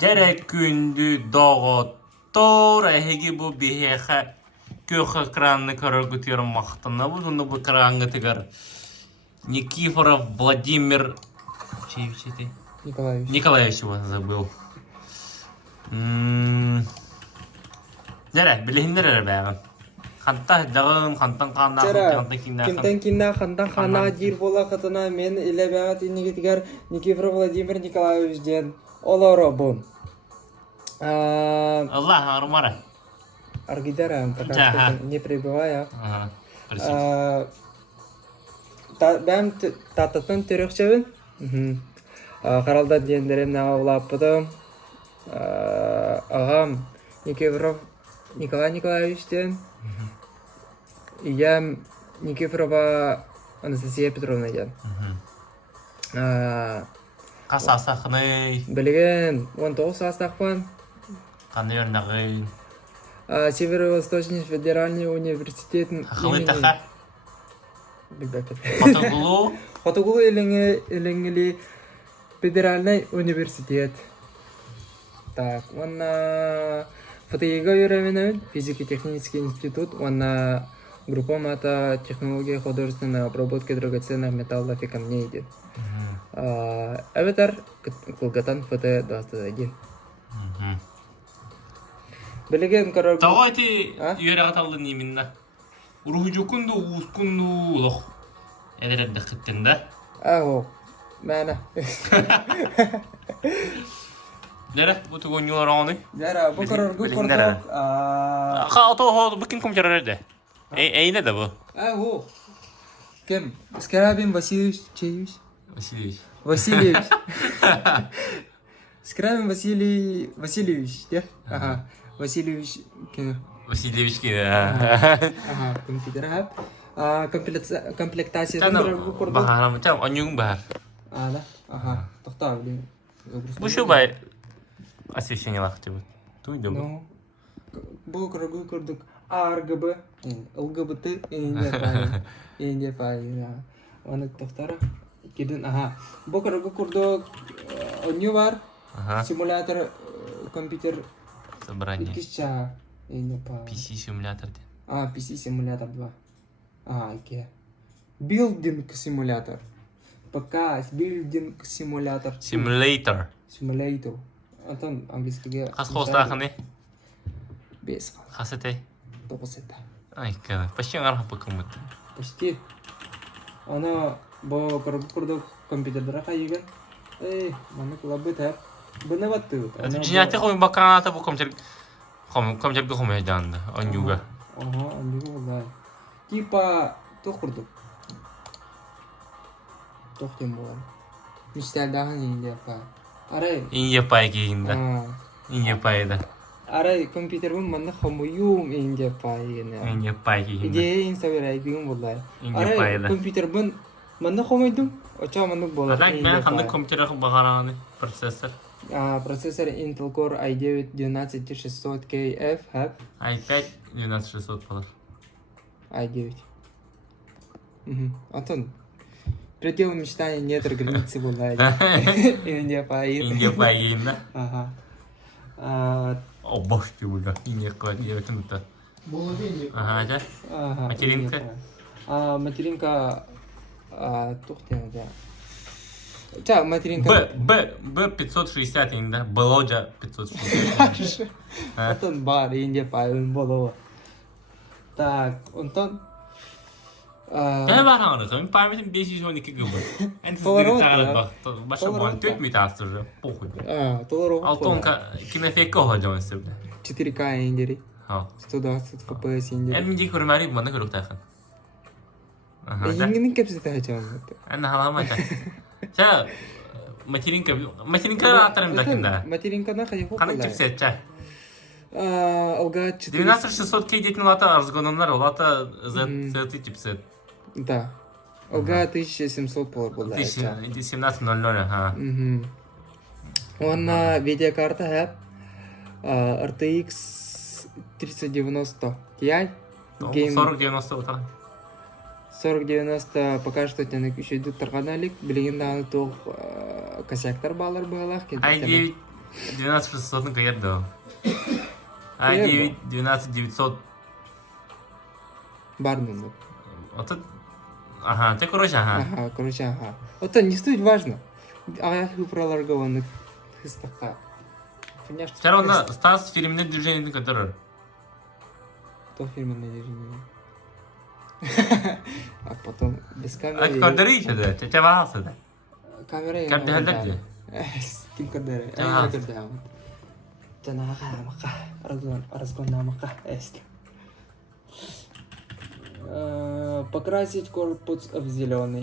Derek gündü doğuttır. Ehegi bu bihehe kök ekranını körgütüyorum vaxtında. Bu ekranı tıgar. Никифоров Владимир... Николаевич его забыл. Дәрі, білігіндер әрі бәғын. Қантта дағын, қанттан қанна, Кимтен кинна хандан хана дир бола қатына мен иле бәғат иннегетігер Никифоров Владимир Николаевич ден оларо бон. Аллах, армара. Аргидара, не прибывая. Спасибо. Бәм тататын түрекшебін. Қаралдан дендерім нағылап бұдым. Ағам Никифоров Николай Николаевичтен. Иям Никифорова Анастасия Петровна ден. Қас асақыны. Білген 19 астақпан. Қандай өрнағы. Северо-Восточный федеральный университетін. Қақылы тақа. Bilbepet. Фотоглу. Фотоглу Элеңгели федеральный университет. Так, он фотоега юременен физико-технический институт, он группа мата технология художественной обработки драгоценных металлов и камней идет. Эветер Кулгатан фото 21. Билеген короче. Давайте юрегат алды неминна. Урухужукунду ускунду лох. Эдер дәхеттен да. Ау. Мәна. Дәрә, бу туган юлар аны. Дәрә, бу кордок. Хато букин компьютерде. Әйне дә бу. Ау. Кем? Скарабин Васильевич Чеевич. Васильевич. Скарабин Васильевич, да? Ага. Васильевич кем? Васильевич ки. Ага, компьютер. Комплектация Бахарам там анюң бар. Да. Ага. Тохта блин. Бу шу бай освещение лахты бу. Туйды бу. Ну. Бу кордок РГБ, ЛГБТ инде файл. Оны тохтара. Киден ага. Бу кордок оню бар. Симулятор компьютер собрание. Кича. PC симулятор. PC симулятор 2. Окей. Билдинг симулятор. Пока билдинг симулятор. Simulator. Антон английский. Қас қостақыны? 5. Қасыты? 9. Ай, кәді. Почти ғарға бұқымыд. Почти. Ана бұл құрды компьютердера қайыған. Маны құлабы тәп. Бұны батты. Жинәті қойын баққанаты бұл компьютерді қоймай жанды. Анюға. Анюға бұлай. Типа тоқырдық. Тоқтен болған. Мечталдағын енді апа. Арай. Инге пай кейінді. Инге пайда. Арай компьютер бұн маңна қамыюм енді пай. Инге пай кейінді. Идеян сәуірай дейін болай. Инге пайда. Арай компьютер бұн маңна қамайдың. Оча маңнық болай. Адан мен қандай компьютер бағарағаны? Процессор. Процессор Intel Core i9 12600KF hab. i5 12600 болар. i9. Антон, предел мечтаний нет, границы бывает. Инге пай. Инге пай кейінді. Ага. О, бош ты буда. Инге пай кейінді. Ага, да? Материнка? Материнка... Тухтен, да. Ча, материнка... Б560 енді. Болоджа 560. Антон бар, инге пай, болова. Так, Антон... Ben bakamadım. Parmesan 512 GB. En fazla tane bak. Başka bir 4 mi tastırdı? Похуй. Толору. Алтонка кинофейка olacağım istedim. 4К индери. Ha. 120 FPS индери. En minci kurmari bana kadar takın. Aha. Ингенин кепси тахачам. En halama tak. Ça материнка атарым дакинда. Материнкана хайху. Kanı chipset ça. Алга 4. 19600K дейтін лата арзгонымлар, лата Z chipset. Да. Алга 1700 была. 1700, ха. Он видеокарта heb RTX 3090 Ti. 4090 отыр. 4090 пока что тенек еще идут торганалик. Билеген даны тоқ косяктар балар бағалақ. i9 12600 каерді. А Каерді? 12900. Барнунда. Ото... Ага, ты короче, ага. Ага, короче, ага. Это не суть важно. Аяқ ұйпыраларға оны хыстаққа. Вчера он Стас фильмне движение который. То фильм надежный. А потом без камеры... А кадри чада, ты ваался да? Камера... Как ты халдати? Ким кадри? Ага. Я кадри. Танаға амақа. Разгон амақа. Эст. Покрасить корпус в зеленый.